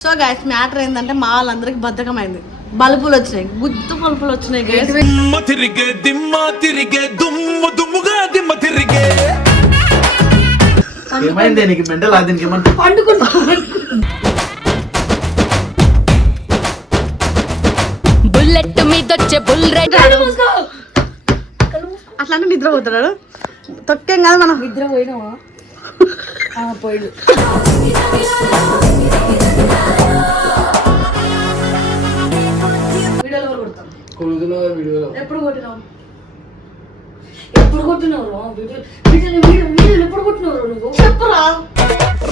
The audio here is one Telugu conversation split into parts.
సో గైస్ మ్యాటర్ ఏంటంటే మా వాళ్ళందరికి బద్ధకమైంది. బల్బులు వచ్చినాయి. గుద్దు బల్బులు వచ్చినాయి గైస్ దిమ్మ తిరిగే దిమ్మ తిరిగే దుమ్ము దుమ్ముగా దిమ్మ తిరిగే. ఏమైంది నీకు మెంటల్? అది దీనికి ఏమంటే బుల్లెట్ మీదొచ్చే బుల్ రెడ్ అట్లా అంటే నిద్రపోతున్నాడు. తొక్కేం కదా మనం. నిద్ర పోయినావా పోయిడు ఎప్పుడు కొట్టినావు? ఎప్పుడు కొట్టినావు రా? వీడియో? వీడియోలో వీడియో వీడియోలో ఎప్పుడు కొట్టినావు రా నువ్వు? చెప్పురా?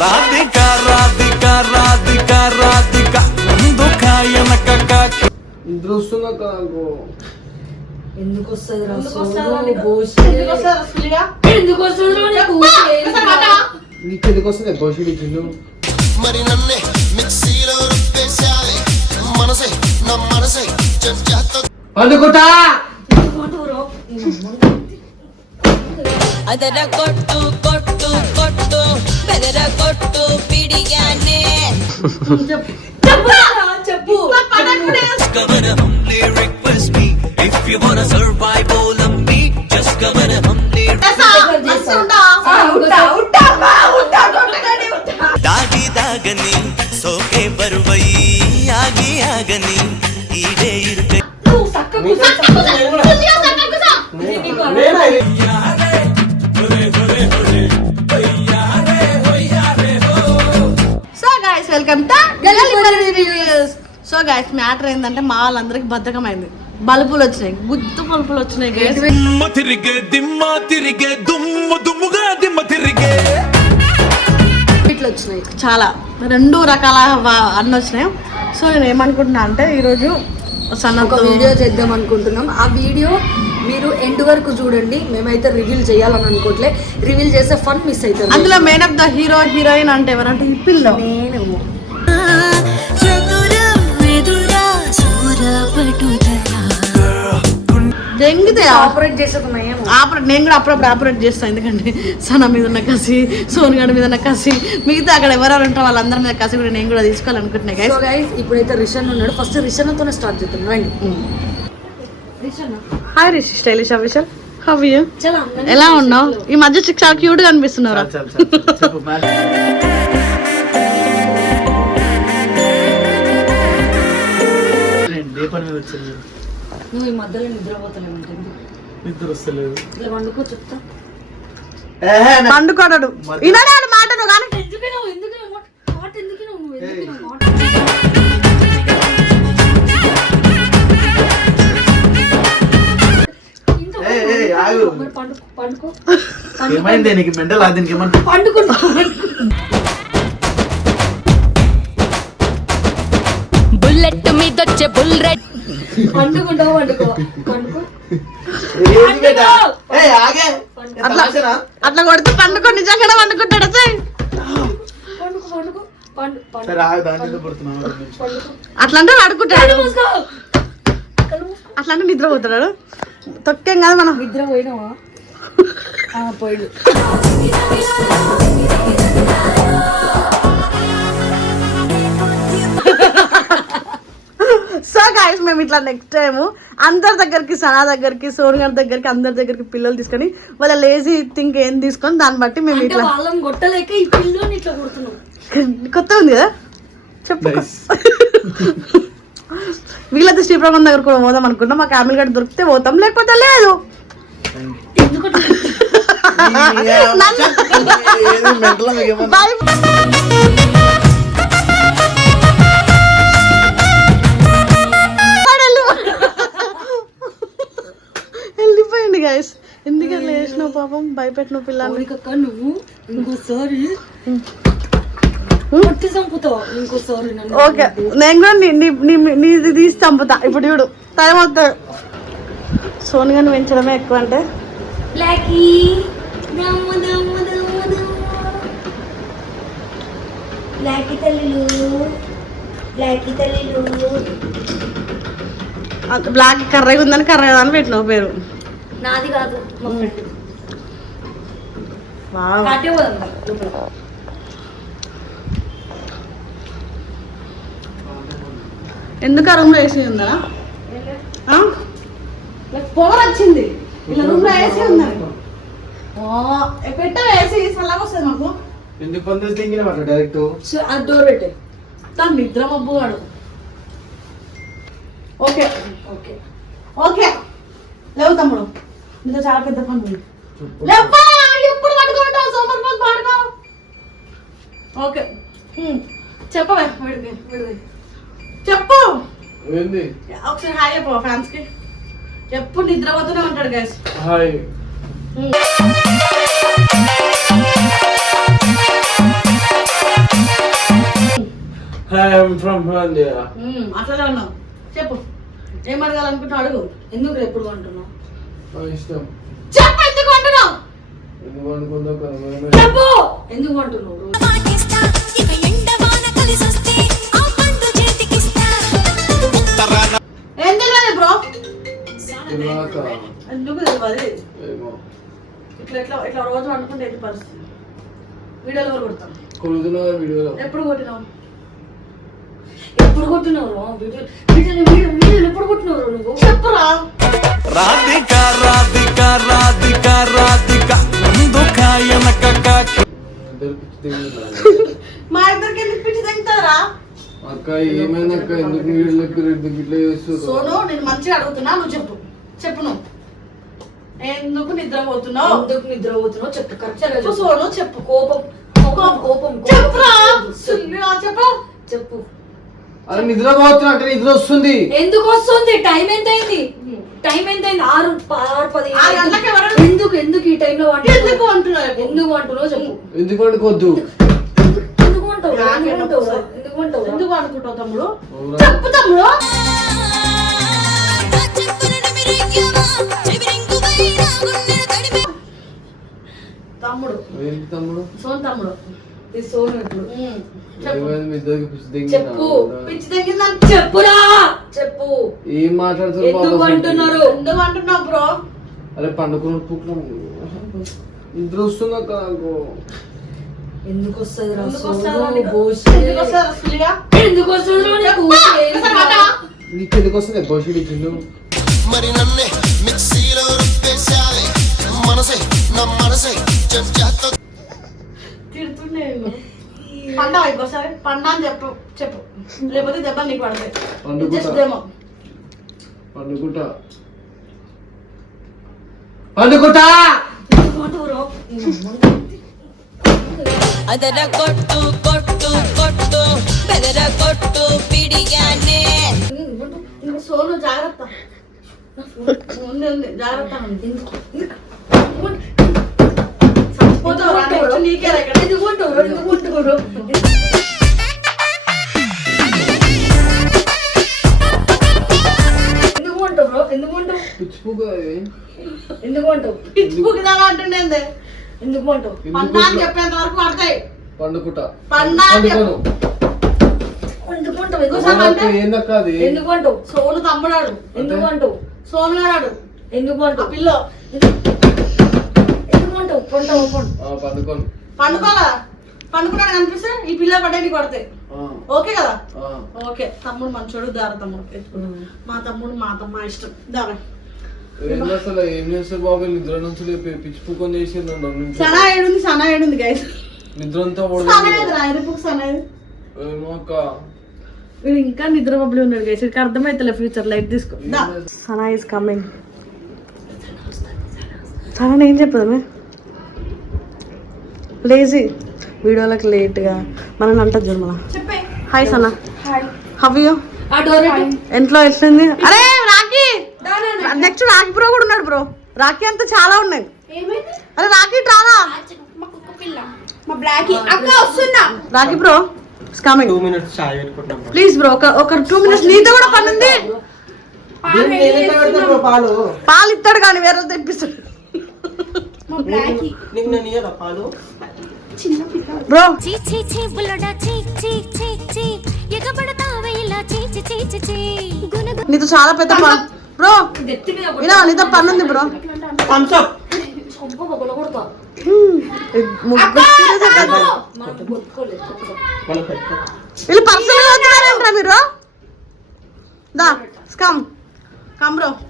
రాధిక రాధిక రాధిక రాధిక ముందుక వెనక ఎందుకు వస్తుంది రా ఎందుకు నీకు? బోసి? ఎందుకు వస్తుందిరా సులియా? ఎందుకు వస్తుంది రా నీకు? మరి నన్నే మిక్సీలో రుప్పేశావే మనసే నా మనసే చెంచాతో చెప్పు humbly request me if you wanna survive all of me. Just humbly. దాగి దాగని సోకే బరువై ఆగి ఆగని so guys welcome so guys matter ఏంటంటే మా వాళ్ళందరికి బద్ధకమైంది. బల్బులు వచ్చినాయి. గుద్దు బల్బులు వచ్చినాయి దిమ్మ తిరిగే దిమ్మ తిరిగే దుమ్ము దుమ్ముగా దిమ్మ తిరిగే. ఇట్లా వచ్చినాయి. చాలా. రెండు రకాల అన్నీ వచ్చినాయి సో నేను ఏమనుకుంటున్నా అంటే ఈరోజు ఒక వీడియో చేద్దాం అనుకుంటున్నాం. ఆ వీడియో మీరు ఎండ్ వరకు చూడండి. మేమైతే రివీల్ చేయాలని అనుకోవట్లే రివీల్ చేస్తే ఫన్ మిస్ అవుతుంది. అందులో main of the hero heroine అంటే ఎవరంటే ఈ పిల్ల నేను దెంగితే ఆపరేట్ చేసేది నయం ఆపరేట్ నేను కూడా అప్పుడప్పుడు ఆపరేట్ చేస్తాను ఎందుకంటే సన మీద ఉన్న కసి సోనిగాడి మీద ఉన్న కసి మిగతా అక్కడ ఎవరెవరు ఉంటారో వాళ్ళందరి మీద కసి కూడా నేను కూడా తీసుకోవాలనుకుంటున్నా సో గైస్ గైస్ ఇప్పుడైతే రిషన్ ఉన్నాడు. ఫస్ట్ రిషన్తోనే స్టార్ట్ రండి. Rishan hi Rishi stylish official how you ఎలా ఉన్నావు? ఈ మధ్య చిక్ చాలా క్యూట్గా అనిపిస్తున్నారా మీద వచ్చాను నువ్వు ఈ మధ్యలో నిద్రపోతలేవు ఉంటుంది నిద్ర వస్తలేదు ఇట్లా వండుకో చెప్తా. ఆడ మాటను కానీ. ఎందుకే నువ్వు ఎందుకే మాట ఎందుకే నువ్వు? ఎందుకే మాట ఏమైంది నీకు? మెంటల్ అది దీనికి పండుకుంటా బుల్లెట్ మీదొచ్చే బుల్ ఆశనా? అట్లా కొడితే పండుకో నిమిషం. పండుకో అట్లా అంటే పడుకుంటాడు. అట్లా అంటే నిద్రపోతున్నాడు? తొక్కేం కదా మనం. నిద్ర పోయినావా పోయిడు. సో గాయస్ మేము ఇట్లా నెక్స్ట్ టైం అందరి దగ్గరికి సనా దగ్గరికి సోని గారి దగ్గరికి అందరి దగ్గరికి పిల్లలు తీసుకొని వాళ్ళ లేజీ థింక్ ఏం తీసుకొని దాన్ని బట్టి మేము అంటే ఇట్లా కొట్టలేక ఈ పిల్లని ఇట్లా కొడుతున్నావు కొత్త ఉంది కదా? చెప్పు. వీళ్ళైతే శ్రీప్రభం దగ్గర కూడా పోదాం అనుకున్నాం మాకు ఆమెల్ గడ్డ దొరికితే పోతాం. లేకపోతే లేదు. ఎందుకంటే వెళ్ళిపోయింది గాయస్ ఎందుకు లేచినావు పాపం? భయపెట్టిన కోరికక్క నువ్వు ఇంకోసారి ఓకే. నేను కూడా నీది తీసి చంపుతా. ఇప్పుడు చూడు. టైం అవుతుంది. సోనిగాని పెంచడమే ఎక్కువ అంటే. బ్లాక్ కర్రగా ఉందని కర్రగా అని పెట్టినావు పేరు. నాది కాదు మా ఫ్రెండ్. పోదాం. ఎందుకు ఆ రూమ్లో ఏసీ ఉందా? పవర్ వచ్చింది. ఇలా రూమ్లో ఏసీ ఉందా? పెట్టవా ఏసీ? చల్లగా వస్తుంది మాకు ఎందుకు పంది తింగిన మాట డైరెక్ట్ అది డోర్ పెట్టే. తను నిద్ర మబ్బుగాడు ఓకే. ఓకే. ఓకే. లేవు తమ్ముడు. ఇంకా చాలా పెద్ద పని ఉంది ఎప్పుడు పట్టుకుంటావు సోమర్ పని పాడుకో ఓకే. చెప్పవే వీడికి వీడికి చెప్పు. ఏంది? ఒకసారి హాయ్ చెప్పు ఫ్యాన్స్కి. ఎప్పుడు నిద్రపోతూనే ఉంటాడు guys hi. Hi I'm from అట్లనే ఉన్నావు. చెప్పు. ఏం అడగాలనుకుంటున్నావు? అడుగు. ఎందుకు ఎప్పుడు కొంటున్నావు? ఇష్టం. చెప్పు ఎందుకు అంటున్నావు? ఎందుకు అనుకుందో కదా చెప్పు. ఎందుకు బ్రో? తెలియదు ఏమో. ఇట్లా ఇట్లా ఇట్లా రోజు అనుకుంటే ఏంటి పరిస్థితి? వీడియోలో కూడా కొడతాం కొడుతున్నా వీడియోలో? ఎప్పుడు కొట్టినావు? ఎప్పుడు కొట్టినావు? వీడియో వీడియోలు వీడియో వీడియోలు ఎప్పుడు కొట్టినావు నువ్వు? చెప్పురా. రాధిక రాధిక రాధిక రాధిక ముందుక వెనక. మా ఇద్దరికి ఎందుకు పిచ్చి తింటారా అక్క ఏమైనా అక్క? ఎందుకు వీడియోలో ఎందుకు ఇట్లా చేస్తారు సోను నేను మంచిగా అడుగుతున్నా నువ్వు చెప్పు. చెప్పు నువ్వు. ఎందుకు నిద్రపోతున్నావు? ఎందుకు నిద్ర పోతున్నావు చెప్పు చెప్పు. సోను చెప్పు. కోపం కోపం కోపం. చెప్పురా? చెప్పు. చెప్పు. అరే నిద్ర పోతున్నా అంటే నిద్ర వస్తుంది. ఎందుకు వస్తుంది? టైం ఎంత అయింది టైం ఎంత అయింది ఆరు ఆరు పది ఆరు గంటలకు ఎవరు ఎందుకు ఎందుకు ఈ టైంలో ఎందుకు అంటున్నావు చెప్పు. ఎందుకు అంటున్నావు చెప్పు. ఎందుకు అనుకోవద్దు ఎందుకు అంటావు ఎందుకు అంటావు. ఎందుకు? ఎందుకు అనుకుంటావు తమ్ముడు? చెప్పు తమ్ముడు. తమ్ముడు. తమ్ముడు? సోను తమ్ముడు. చెప్పు. పిచ్చి తగ్గిందని చెప్పురా! చెప్పు. ఏం మాట్లాడుతున్నారు ఎందుకు? అంటున్నారు? ఎందుకు అంటున్నావు బ్రో? అరే పండుకున్న పూట్ల నిద్ర వస్తుంది అక్క నాకు. ఎందుకు వస్తుంది ఎందుకు? వస్తుందా నీకు? ఎందుకు వస్తుందా సుల్లిగా? ఎందుకు వస్తుంది రా నీకు? ఒకసారి మాటవా? నీకు ఎందుకు వస్తుంది? బోషుడి చిల్లు మరి నన్నే మిక్సీలో రుప్పేశావే మనసే నా మనసే చెంచాతో తిడుతుండే నిన్ను. పండవా ఇంకోసారి పండా అని చెప్పు చెప్పు లేకపోతే దెబ్బలు నీకు పడతాయి పండుకుంటా. జస్ట్ డెమో పండుకుంటా పండుకుంటా ಅದರ ಕೊಟ್ಟು ಕೊಟ್ಟು ಕೊಟ್ಟು ಬೆದರ ಕೊಟ್ಟು ಬಿಡಿಯಾನೆ ఇంకా సోను జాగ్రత్త ఉంది ఉంది జాగ్రత్త ఉంది పోతావు రా, next నీకే రా ఇక్కడ. ఎందుకు అంటావు రా? ఎందుకు అంటావు రా? ఎందుకు అంటావు రా? ఎందుకు అంటావు పిచ్చిపోక ఎందుకు అంటావు పిచ్చి పుకిదాగా అంటుండేంది. ఎందుకు అంటావు పండా అని చెప్పేంత వరకు పడతాయి. పండుకుంటా. పండా అని చెప్పు. పండుకోను. ఎందుకు అంటావు ఎందుకు ఇంకోసారి అంటే ఏందక్క అది? ఎందుకు అంటావు సోను తమ్ముడాడు. ఎందుకు అంటావు సోను గాడాడు ఎందుకు ఆ అంటావు పిల్ల. ఎందుకు అంటావు కొంటావు కొంటావు ఆ, పండుకోను. పండుకోవాలా? పండుకున్నాడు కనిపిస్తే ఈ పిల్ల పడ్డే నీకు పడతాయి ఓకే కదా. ఓకే. తమ్ముడు మంచోడు దార తమ్ముడు మా తమ్ముడు మా తమ్మ ఇష్టం. దారా అసలు ఏం చేస్తారు బాబు? నిద్ర నుంచి లేపి పిచ్చి పూకొని చేసి సనా ఏడుంది సనా ఏడుంది గైస్ నిద్ర అంతా సనా ఏది రా ఎరుపుకు సనా ఏది ఏమో అక్క. వీడు ఇంకా నిద్ర బబ్బులు ఉన్నాడు గైస్ వీడికి అర్థమైతలే ఫ్యూచర్ లైట్ తీసుకో. సనా ఇస్ కమింగ్ సనా ఏం చెప్పదు లేజీ వీడియోలకు లేట్గా. మనల్ని అంటది చూడు మన హాయ్ సనా హవ్ యూ ఆ డోర్ ఎటు? ఇంట్లో ఎట్లుంది? అరే రాఖీ! నెక్స్ట్ రాఖీ బ్రో కూడా ఉన్నాడు బ్రో రాఖీ అంతా చాలా ఉన్నాయి. అరే రాఖీ రారా Rakhi bro coming two minutes చాయ్ పెట్టుకుంటున్నాం ప్లీజ్ బ్రో ఒక ఒక టూ మినిట్స్ నీతో కూడా పని ఉంది. ఎట్లా పాలు పాలు. ఇస్తాడు కానీ వేరే తెప్పిస్తాడు. నీకు నేను ఇయ్యదా పాలు? బ్రో! చీ చీ చీ బుల్లడా చీ చీ చీ చీ. ఎగబడతావే ఇలా చీ చీ చీ చీ చీ. గునగు నీతో చాలా పెద్ద పని బ్రో! వినా నీతో పని ఉంది బ్రో. థమ్స్ అప్ వీళ్ళు పర్సనల్ అవుతున్నారంటారా మీరు?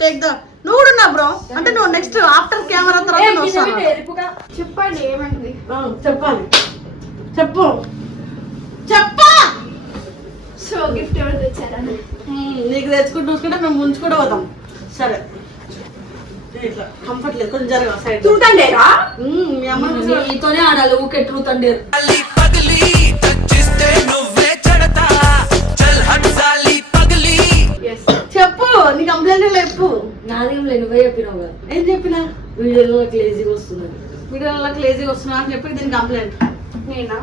టేక్ ద నువ్వు కూడా ఉన్నా బ్రో? అంటే నువ్వు నెక్స్ట్ ఆఫ్టర్ కెమెరా తర్వాత నువ్వు వస్తావా? చెప్పండి ఏమైంది ఆ, చెప్పాలి. చెప్పు. చెప్పా! సో గిఫ్ట్ ఎవరు తెచ్చారా? ఉమ్, నీకు తెచ్చుకుంటూ చూసుకుంటే మేము ముంచు కూడా పోతాం. సరే. ఇట్లా కంఫర్ట్ లేదు. కొంచెం జరగ సైడ్ చూడండిరా మీ అమ్మ నీతోనే ఆడాలి ఊకే ట్రూత్ చెప్పు నాదేం లేదు నువ్వే చెప్పినావు కదా. ఏం చెప్పినా? వీడియోలో లేజీగా వస్తున్నది వీడియోలో లేజీగా వస్తున్నా అని చెప్పి దీని కంప్లైంట్ నేనా?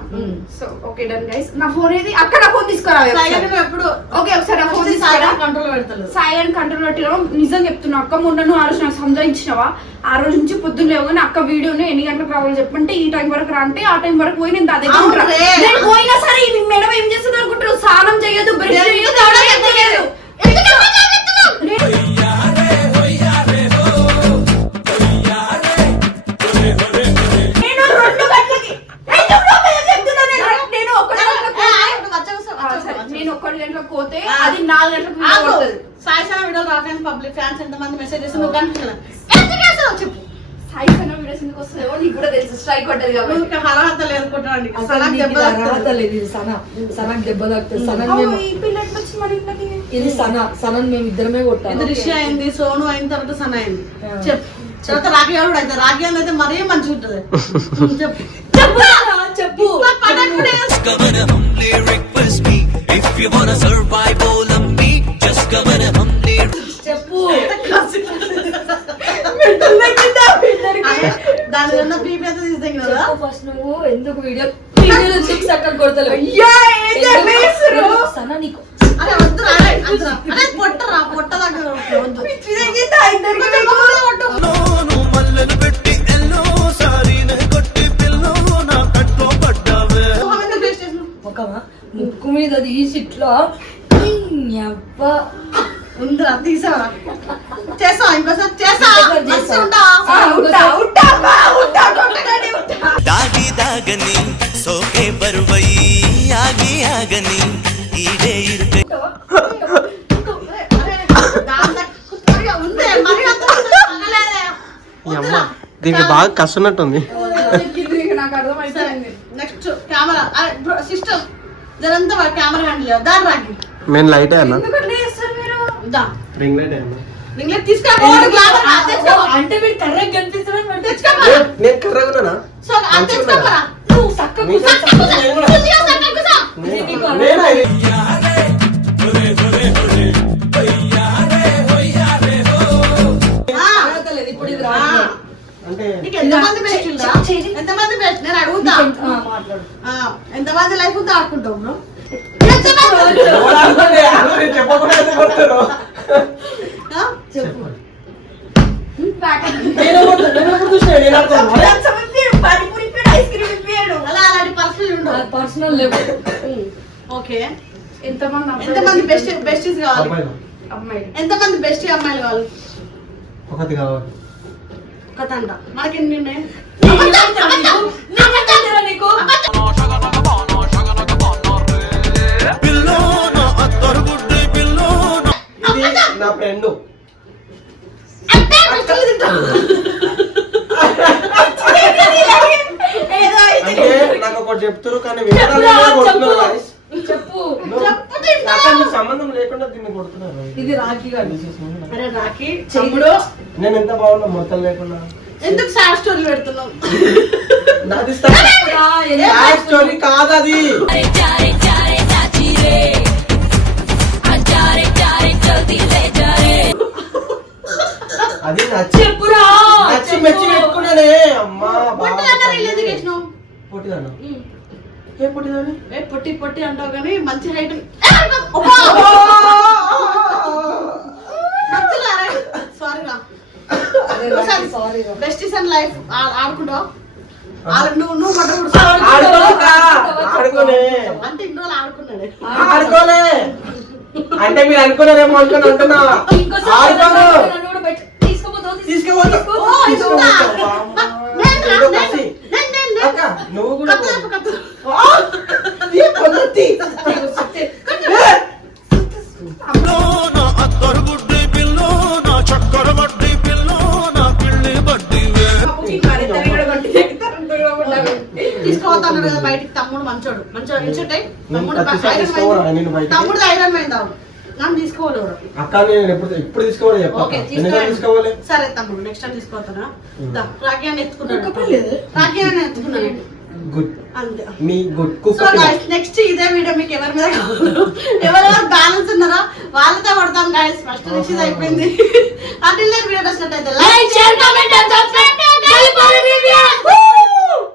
సో ఓకే డన్ గైస్ నా ఫోన్ ఏది? అక్కడ నా ఫోన్ సైలెంట్ ఎప్పుడు? ఓకే ఒకసారి నా ఫోన్ తీసుకురా. కంట్రోల్ సైలెంట్ కంట్రోల్ నిజం చెప్తున్నా అక్క మొన్న నువ్వు ఆ రోజు నాకు సంజాయించినవా ఆ రోజు నుంచి పొద్దున్న లేవగానే అక్క వీడియోని ఎన్ని గంటలకు రావాలో చెప్పంటే ఈ టైం వరకు రా అంటే ఆ టైం వరకు పోయి నేను దగ్గర పోయినా సరే మేడం ఏం చేస్తుంది అనుకుంటారు? స్నానం చేయదు బ్రష్ చేయదు అది నాలుగు గంటలకు వీడియో. సాయి రావడానికి పబ్లిక్ ఫ్యాన్స్ ఎంతమంది మెసేజ్ చేసి నువ్వు కనిపించలేదు చెప్పు. సాయి వీడియోస్ ఎందుకు వస్తుందో నీకు కూడా తెలుసు. స్ట్రైక్ కొట్టదు కాబట్టి. అర్హత లేదు సన సనకు దెబ్బ తాకుతుంది సనన్ మేము? ఇది సన సనన్ మేము ఇద్దరమే ఇది కొట్టాము రిషి అయింది సోను అయిన తర్వాత సన అయింది. చెప్పు. తర్వాత రాఖీ కూడా అయితే రాఖీ అని అయితే మరీ ఉంటుంది. చెప్పు. చెప్పు. Just if you wanna survive all of me. Just come and humbly చెప్పు. దాని ఉన్న బీపీ అయితే తీసేది కదా. ఫస్ట్ నువ్వు. ఎందుకు వీడియో? వీడియోలో చిక్స్ అక్కడ కొడతలేవు? సన నీకు? అరే వద్దు పొట్ట రా పొట్ట దగ్గర వద్దు. మీద తీసి ఇట్లా అబ్బ తీసావా? ఇంకోసారి చేసా. ఇంకోసారి ఉంటా. దాగి దాగని సోకే బరువయి ఆగి ఆగని ఈడే ఉంది అమ్మ దీనికి బాగా నాకు అర్థమైపోయింది. Next camera. సిస్టమ్. జరంతా కెమెరా హ్యాండిల్ దాని రాకి మేము లైట్ అయ్యా ఎందుకు అట్లా చేస్తారు మీరు? దా. రింగ్ లైట్ తీసుకోవాలి గ్లామర్ తెచ్చుకో. అంటే మీరు నేను ఉన్నానా? సో తెచ్చుకోమరా నువ్వు చక్కగా నీకు నేను? సక్క కుసా నేనా? అంటే ఎంతమంది బెస్ట్ ఉందా ఎంతమంది బెస్ట్ నేను అడుగుతా. ఆ, మాట్లాడు. ఆ, ఎంతమంది లైఫ్ ఉందో బ్రో? చెప్పు. ఉండవు. Personal level okay. ఎంతమంది బెస్ట్ బెస్టీస్ కావాలి? అబ్బాయిలు. అమ్మాయిలు. ఎంతమంది బెస్ట్ అమ్మాయిలు కావాలి? ఒకటి కావాలి. ఒక తంట మనకి ఎన్ని ఉన్నాయి పిల్లో నా అత్తరుగుడ్డి పిల్లో నా ఇది నా ఫ్రెండ్. అంటే నాకు ఒకటి చెప్తారు కానీ. చెప్పు. నాకు అసలు సంబంధం లేకుండా దీన్ని కొడుతున్నారు. ఇది రాఖీ గారు అరే రాకి తమ్ముడు నేను ఎంత బాగున్నా మొత్తం లేకుండా? ఎందుకు సాడ్ స్టోరీ పెడుతున్నావు? నాది స్టోరీ కాదు అది అది నచ్చి చెప్పురా నచ్చి మెచ్చి పెట్టుకున్నానే. అమ్మా పొట్టి దగ్గర ఇల్లు ఎందుకు వేసినావు పొట్టిదాను? ఏ పొట్టిదాని? ఏ పొట్టి పొట్టి అంటావు కానీ మంచి హైట్ సారీ రా. సారీ బెస్టీస్ అండ్ లైఫ్ ఆడుకుంటావు? నువ్వు నువ్వు అంటే ఇన్ని రోజులు ఆడుకున్నాడే. ఆడుకోలే. అంటే మీరు అనుకున్నారేమో అనుకుని అంటున్నా ఆడుకోను. తీసుకుపోతా నువ్వు కూడా కదా బయటికి తమ్ముడు మంచోడు. మంచోడు నిల్చుంటే తమ్ముడు నేను ప్రతిసారి ఐరన్ తీసుకోవాలా? మైండ్. నేను బయటికి? తమ్ముడు ఐరన్ మైండ్ అవు నన్ను తీసుకోవాలి ఎవరు? అక్క నేను ఎప్పుడు ఇప్పుడు తీసుకోవాలి ఓకే తీసుకోవాలి. సరే తమ్ముడు నెక్స్ట్ టైం తీసుకోవతానా దా, రాఖీ అని ఎత్తుకున్నాడు రాఖీ అని ఎత్తుకున్నాను గుడ్. అంతే. మీ good so cook guys next ఇదే వీడియో మీకు ఎవరి మీద కావాలో. ఎవరెవరు బ్యాలెన్స్ ఉన్నారో వాళ్ళతో పడతాం గైస్ ఫస్ట్ నుంచి అయిపోయింది. అటు వీడియో నచ్చినట్టయితే like share comment and subscribe